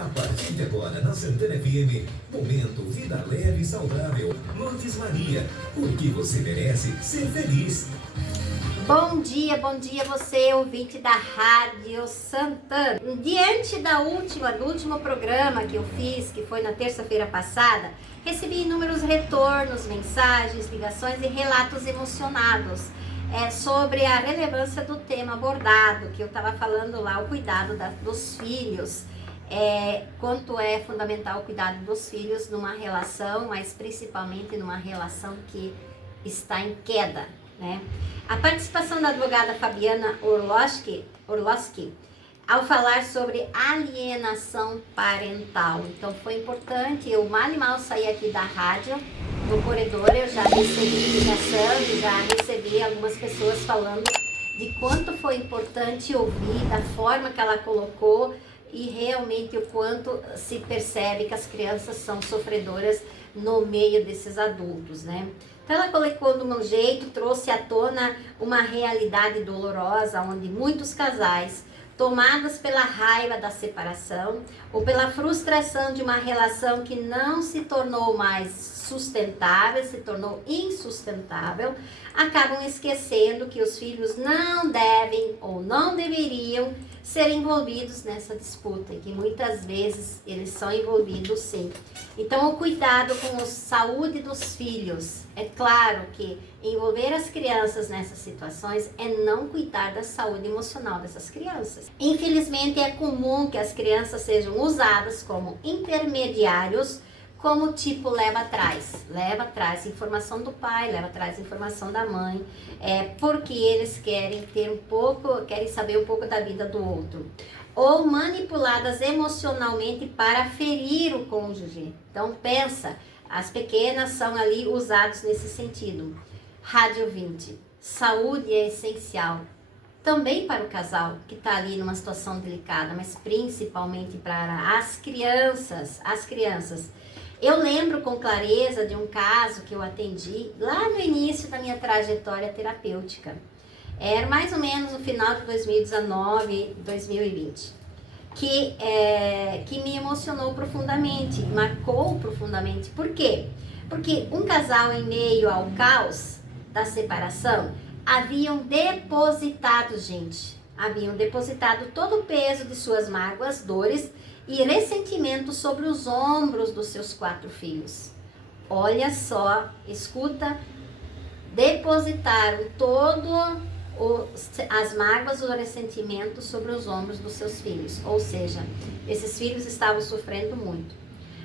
A partir de agora, na Santana FM, momento Vida Leve e Saudável. Lourdes Maria, porque você merece ser feliz. Bom dia você, ouvinte da Rádio Santana. Diante do último programa que eu fiz, que foi na terça-feira passada, recebi inúmeros retornos, mensagens, ligações e relatos emocionados sobre a relevância do tema abordado, que eu estava falando lá, o cuidado dos filhos. Quanto é fundamental o cuidado dos filhos numa relação, mas principalmente numa relação que está em queda, né? A participação da advogada Fabiana Orlowski ao falar sobre alienação parental. Então foi importante, eu mal saí aqui da rádio, no corredor eu já recebi ligação e já recebi algumas pessoas falando de quanto foi importante ouvir, da forma que ela colocou e realmente o quanto se percebe que as crianças são sofredoras no meio desses adultos, né? Então ela colocou de um jeito, trouxe à tona uma realidade dolorosa, onde muitos casais, tomados pela raiva da separação ou pela frustração de uma relação que não se tornou mais sustentável, se tornou insustentável, acabam esquecendo que os filhos não devem ou não deveriam ser envolvidos nessa disputa, e que muitas vezes eles são envolvidos sim. Então o cuidado com a saúde dos filhos, é claro que envolver as crianças nessas situações é não cuidar da saúde emocional dessas crianças. Infelizmente é comum que as crianças sejam usadas como intermediários, como tipo leva atrás informação do pai, leva atrás informação da mãe, porque eles querem saber um pouco da vida do outro, ou manipuladas emocionalmente para ferir o cônjuge. Então pensa, as pequenas são ali usadas nesse sentido. Rádio ouvinte, saúde é essencial também para o casal que está ali numa situação delicada, mas principalmente para as crianças. Eu lembro com clareza de um caso que eu atendi lá no início da minha trajetória terapêutica. Era mais ou menos no final de 2019, 2020, que me emocionou profundamente, marcou profundamente. Por quê? Porque um casal em meio ao caos da separação haviam depositado todo o peso de suas mágoas, dores e ressentimento sobre os ombros dos seus 4 filhos. Olha só, escuta, depositaram as mágoas, o ressentimento sobre os ombros dos seus filhos. Ou seja, esses filhos estavam sofrendo muito.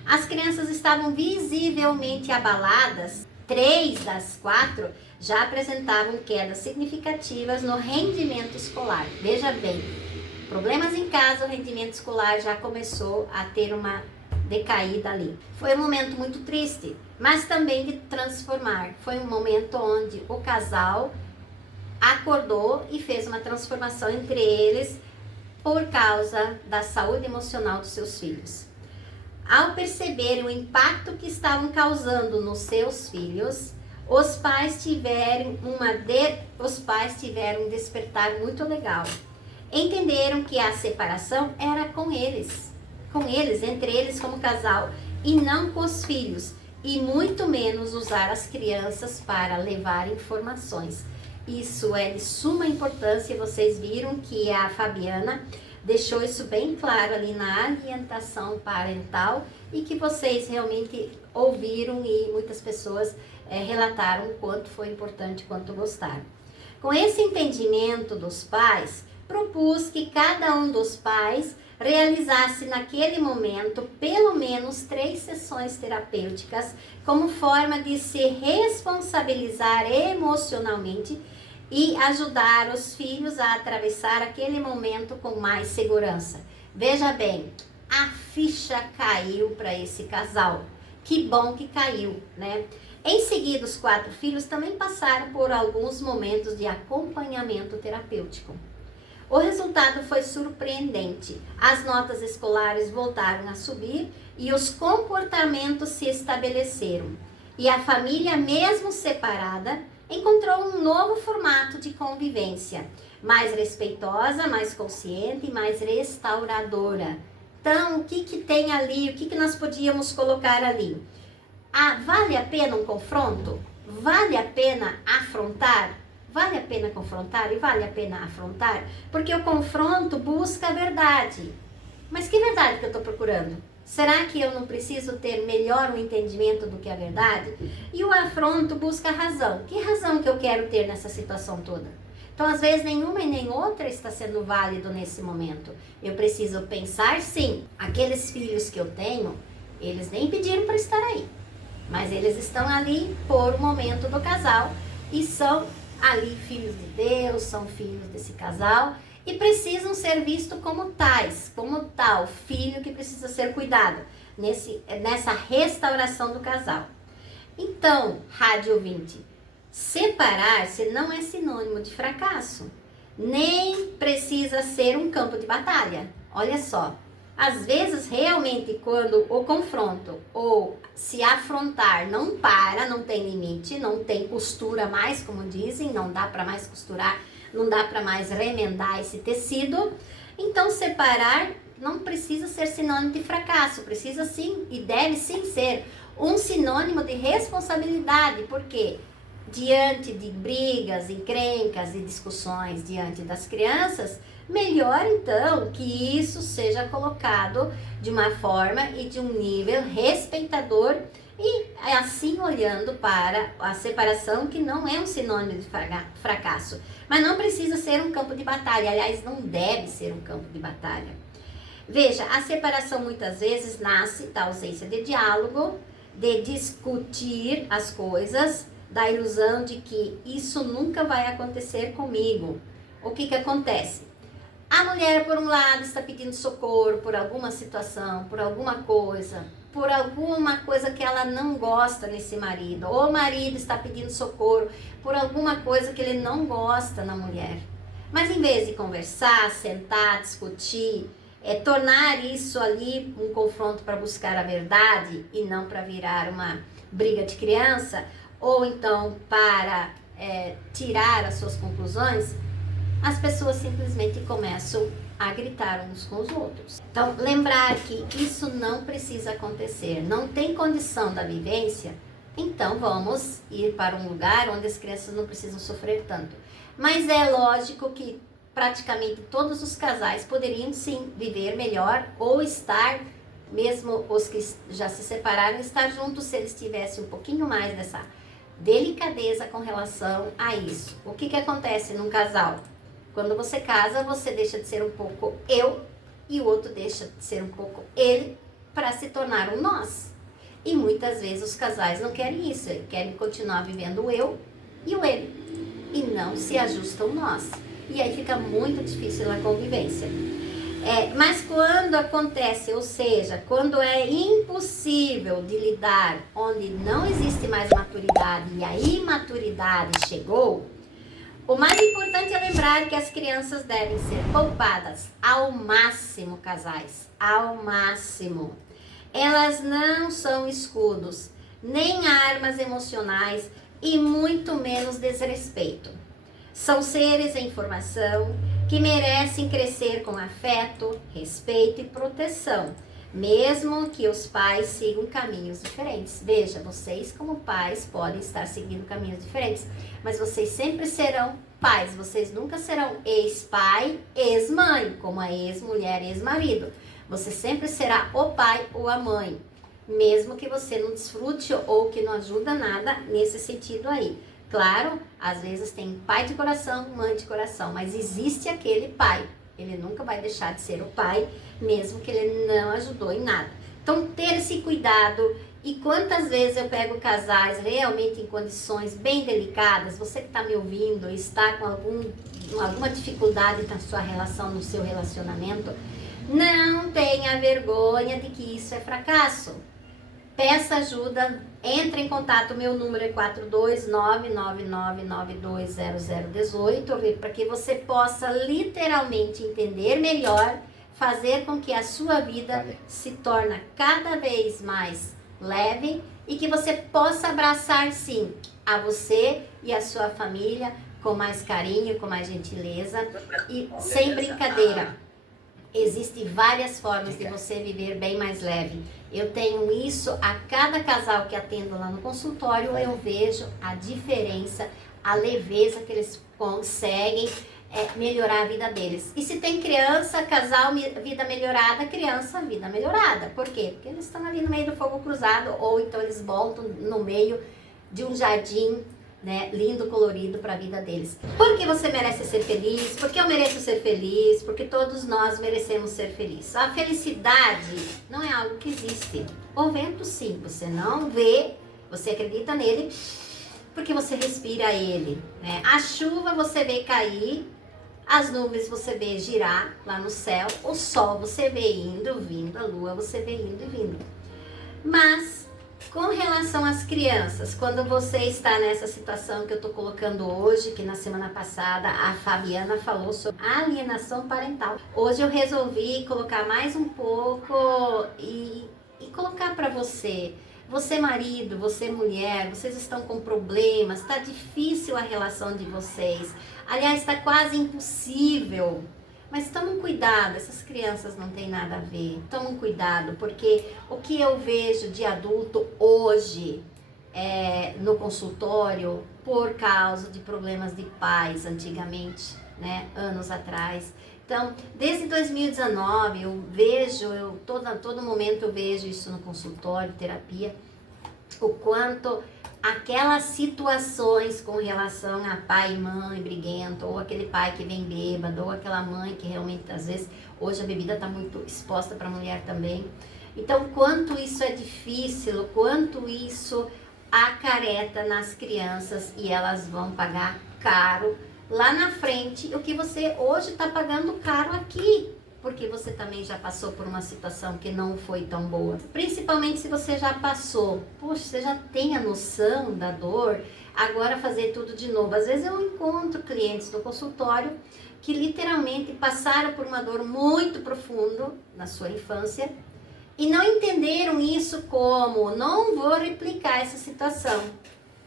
As crianças estavam visivelmente abaladas. 3 das 4 já apresentavam quedas significativas no rendimento escolar. Veja bem, problemas em casa, o rendimento escolar já começou a ter uma decaída ali. Foi um momento muito triste, mas também de transformar. Foi um momento onde o casal acordou e fez uma transformação entre eles por causa da saúde emocional dos seus filhos. Ao perceberem o impacto que estavam causando nos seus filhos, os pais tiveram um despertar muito legal. Entenderam que a separação era com eles, entre eles como casal, e não com os filhos, e muito menos usar as crianças para levar informações. Isso é de suma importância, e vocês viram que a Fabiana deixou isso bem claro ali na orientação parental, e que vocês realmente ouviram e muitas pessoas relataram o quanto foi importante, quanto gostaram. Com esse entendimento dos pais, propus que cada um dos pais realizasse naquele momento pelo menos 3 sessões terapêuticas como forma de se responsabilizar emocionalmente e ajudar os filhos a atravessar aquele momento com mais segurança. Veja bem, a ficha caiu para esse casal. Que bom que caiu, né? Em seguida, os 4 filhos também passaram por alguns momentos de acompanhamento terapêutico. O resultado foi surpreendente. As notas escolares voltaram a subir e os comportamentos se estabeleceram. E a família, mesmo separada, encontrou um novo formato de convivência, mais respeitosa, mais consciente e mais restauradora. Então, o que tem ali? O que nós podíamos colocar ali? Vale a pena um confronto? Vale a pena afrontar? Vale a pena confrontar e vale a pena afrontar? Porque o confronto busca a verdade. Mas que verdade que eu estou procurando? Será que eu não preciso ter melhor um entendimento do que a verdade? E o afronto busca a razão. Que razão que eu quero ter nessa situação toda? Então, às vezes, nenhuma e nem outra está sendo válido nesse momento. Eu preciso pensar, sim, aqueles filhos que eu tenho, eles nem pediram para estar aí. Mas eles estão ali por um momento do casal e são ali filhos de Deus, são filhos desse casal e precisam ser vistos como tais, como tal, filho que precisa ser cuidado nessa restauração do casal. Então, rádio ouvinte, separar-se não é sinônimo de fracasso, nem precisa ser um campo de batalha. Olha só, às vezes realmente quando o confronto ou se afrontar não para, não tem limite, não tem costura mais, como dizem, não dá para mais costurar, não dá para mais remendar esse tecido, então separar não precisa ser sinônimo de fracasso, precisa sim e deve sim ser um sinônimo de responsabilidade, porque diante de brigas, encrencas e discussões diante das crianças, melhor então que isso seja colocado de uma forma e de um nível respeitador e assim olhando para a separação, que não é um sinônimo de fracasso, mas não precisa ser um campo de batalha, aliás, não deve ser um campo de batalha. Veja, a separação muitas vezes nasce da ausência de diálogo, de discutir as coisas, da ilusão de que isso nunca vai acontecer comigo. O que acontece? A mulher, por um lado, está pedindo socorro por alguma situação, por alguma coisa que ela não gosta nesse marido. Ou o marido está pedindo socorro por alguma coisa que ele não gosta na mulher. Mas em vez de conversar, sentar, discutir, tornar isso ali um confronto para buscar a verdade e não para virar uma briga de criança, ou então para tirar as suas conclusões, as pessoas simplesmente começam a gritar uns com os outros. Então, lembrar que isso não precisa acontecer, não tem condição da vivência, então vamos ir para um lugar onde as crianças não precisam sofrer tanto. Mas é lógico que praticamente todos os casais poderiam sim viver melhor ou estar, mesmo os que já se separaram, estar juntos se eles tivessem um pouquinho mais dessa delicadeza com relação a isso. O que acontece num casal? Quando você casa, você deixa de ser um pouco eu e o outro deixa de ser um pouco ele para se tornar um nós. E muitas vezes os casais não querem isso, eles querem continuar vivendo o eu e o ele e não se ajustam nós. E aí fica muito difícil a convivência. Mas quando acontece, ou seja, quando é impossível de lidar, onde não existe mais maturidade e a imaturidade chegou, o mais importante é lembrar que as crianças devem ser poupadas ao máximo, casais, ao máximo. Elas não são escudos, nem armas emocionais e muito menos desrespeito. São seres em formação que merecem crescer com afeto, respeito e proteção, mesmo que os pais sigam caminhos diferentes. Veja, vocês como pais podem estar seguindo caminhos diferentes, mas vocês sempre serão pais, vocês nunca serão ex-pai, ex-mãe, como a ex-mulher, ex-marido. Você sempre será o pai ou a mãe, mesmo que você não desfrute ou que não ajuda nada nesse sentido aí. Claro, às vezes tem pai de coração, mãe de coração, mas existe aquele pai. Ele nunca vai deixar de ser o pai, mesmo que ele não ajudou em nada. Então, ter esse cuidado. E quantas vezes eu pego casais realmente em condições bem delicadas, você que está me ouvindo, está com alguma dificuldade na sua relação, no seu relacionamento, não tenha vergonha de que isso é fracasso. Peça ajuda, entre em contato, meu número é 42999920018, para que você possa literalmente entender melhor, fazer com que a sua vida se torne cada vez mais leve e que você possa abraçar sim a você e a sua família com mais carinho, com mais gentileza e sem brincadeira. Existem várias formas de você viver bem mais leve. Eu tenho isso a cada casal que atendo lá no consultório, eu vejo a diferença, a leveza que eles conseguem melhorar a vida deles. E se tem criança, casal, vida melhorada, criança, vida melhorada. Por quê? Porque eles estão ali no meio do fogo cruzado, ou então eles voltam no meio de um jardim, né, lindo, colorido para a vida deles. Porque você merece ser feliz, porque eu mereço ser feliz, porque todos nós merecemos ser felizes. A felicidade não é algo que existe. O vento sim, você não vê, você acredita nele, porque você respira ele, né? A chuva você vê cair, as nuvens você vê girar lá no céu, o sol você vê indo, vindo, a lua você vê indo e vindo. Mas com relação às crianças, quando você está nessa situação que eu estou colocando hoje, que na semana passada a Fabiana falou sobre alienação parental. Hoje eu resolvi colocar mais um pouco e colocar para você. Você marido, você mulher, vocês estão com problemas, está difícil a relação de vocês. Aliás, está quase impossível. Mas tomem cuidado, essas crianças não têm nada a ver. Tomem cuidado, porque o que eu vejo de adulto hoje no consultório, por causa de problemas de pais antigamente, né, anos atrás. Então, desde 2019, todo momento eu vejo isso no consultório, terapia, o quanto aquelas situações com relação a pai e mãe briguento, ou aquele pai que vem bêbado, ou aquela mãe que realmente, às vezes, hoje a bebida está muito exposta para a mulher também. Então, quanto isso é difícil, quanto isso acarreta nas crianças e elas vão pagar caro lá na frente, o que você hoje está pagando caro aqui, porque você também já passou por uma situação que não foi tão boa. Principalmente se você já passou. Poxa, você já tem a noção da dor, agora fazer tudo de novo. Às vezes eu encontro clientes no consultório que literalmente passaram por uma dor muito profunda na sua infância e não entenderam isso como, não vou replicar essa situação.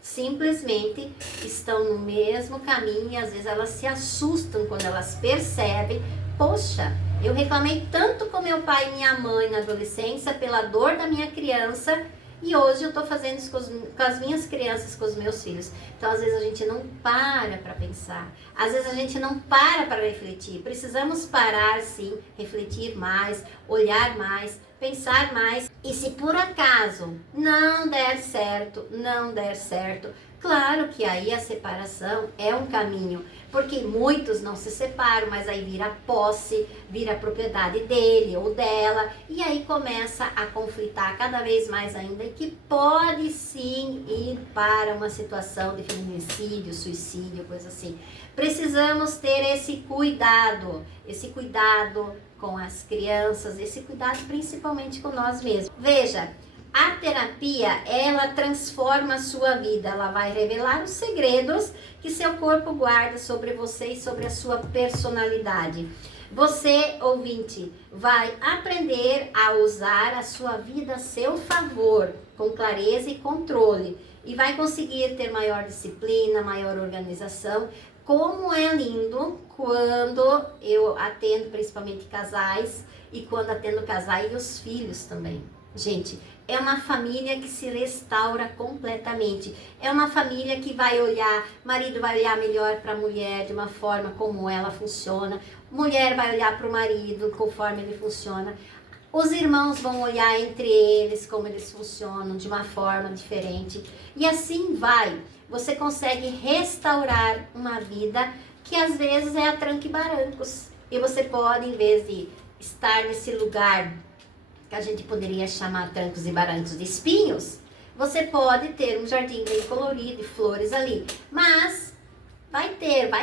Simplesmente estão no mesmo caminho e às vezes elas se assustam quando elas percebem, poxa, eu reclamei tanto com meu pai e minha mãe na adolescência pela dor da minha criança e hoje eu estou fazendo isso com as minhas crianças, com os meus filhos. Então, às vezes a gente não para pensar, às vezes a gente não para refletir. Precisamos parar, sim, refletir mais, olhar mais, pensar mais. E se por acaso não der certo, claro que aí a separação é um caminho, porque muitos não se separam, mas aí vira posse, vira propriedade dele ou dela, e aí começa a conflitar cada vez mais ainda, e que pode sim ir para uma situação de feminicídio, suicídio, coisa assim. Precisamos ter esse cuidado com as crianças, esse cuidado principalmente com nós mesmos. Veja, a terapia, ela transforma a sua vida, ela vai revelar os segredos que seu corpo guarda sobre você e sobre a sua personalidade. Você, ouvinte, vai aprender a usar a sua vida a seu favor, com clareza e controle, e vai conseguir ter maior disciplina, maior organização. Como é lindo quando eu atendo principalmente casais e quando atendo casais e os filhos também. Gente, é uma família que se restaura completamente. É uma família que vai olhar, marido vai olhar melhor para a mulher de uma forma como ela funciona. Mulher vai olhar para o marido conforme ele funciona. Os irmãos vão olhar entre eles como eles funcionam de uma forma diferente. E assim vai. Você consegue restaurar uma vida que às vezes é a tranca e barancos. E você pode, em vez de estar nesse lugar que a gente poderia chamar trancos e barrancos de espinhos, você pode ter um jardim bem colorido e flores ali. Mas vai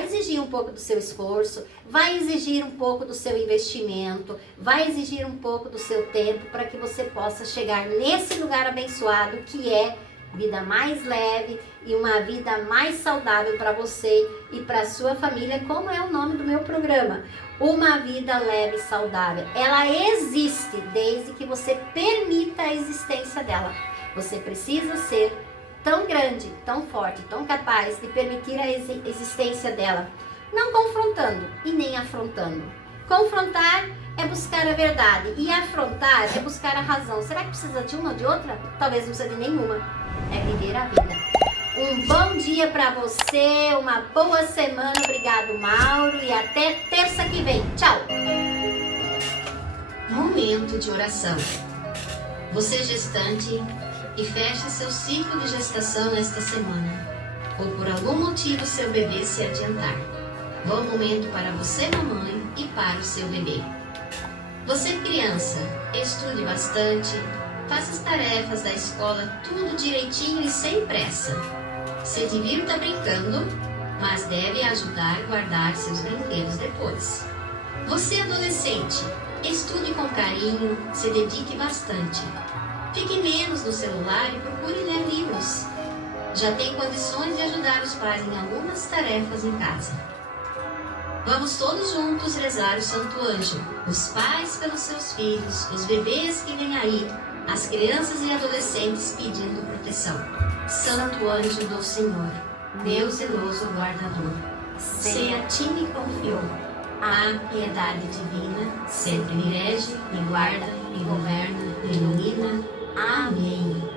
exigir um pouco do seu esforço, vai exigir um pouco do seu investimento, vai exigir um pouco do seu tempo para que você possa chegar nesse lugar abençoado que é vida mais leve e uma vida mais saudável para você e para sua família, como é o nome do meu programa. Uma vida leve e saudável. Ela existe desde que você permita a existência dela. Você precisa ser tão grande, tão forte, tão capaz de permitir a existência dela, não confrontando e nem afrontando. Confrontar é buscar a verdade. E afrontar é buscar a razão. Será que precisa de uma ou de outra? Talvez não precisa de nenhuma. É viver a vida. Um bom dia para você, uma boa semana. Obrigado, Mauro. E até terça que vem. Tchau! Momento de oração. Você gestante e fecha seu ciclo de gestação esta semana, ou por algum motivo seu bebê se adiantar. Bom momento para você, mamãe, e para o seu bebê. Você, criança, estude bastante, faça as tarefas da escola tudo direitinho e sem pressa. Se divirta brincando, mas deve ajudar a guardar seus brinquedos depois. Você, adolescente, estude com carinho, se dedique bastante. Fique menos no celular e procure ler livros. Já tem condições de ajudar os pais em algumas tarefas em casa. Vamos todos juntos rezar o Santo Anjo, os pais pelos seus filhos, os bebês que vêm aí, as crianças e adolescentes pedindo proteção. Santo Anjo do Senhor, meu zeloso guardador, se a ti me confiou a piedade divina, sempre me rege, me guarda, me governa, me ilumina. Amém.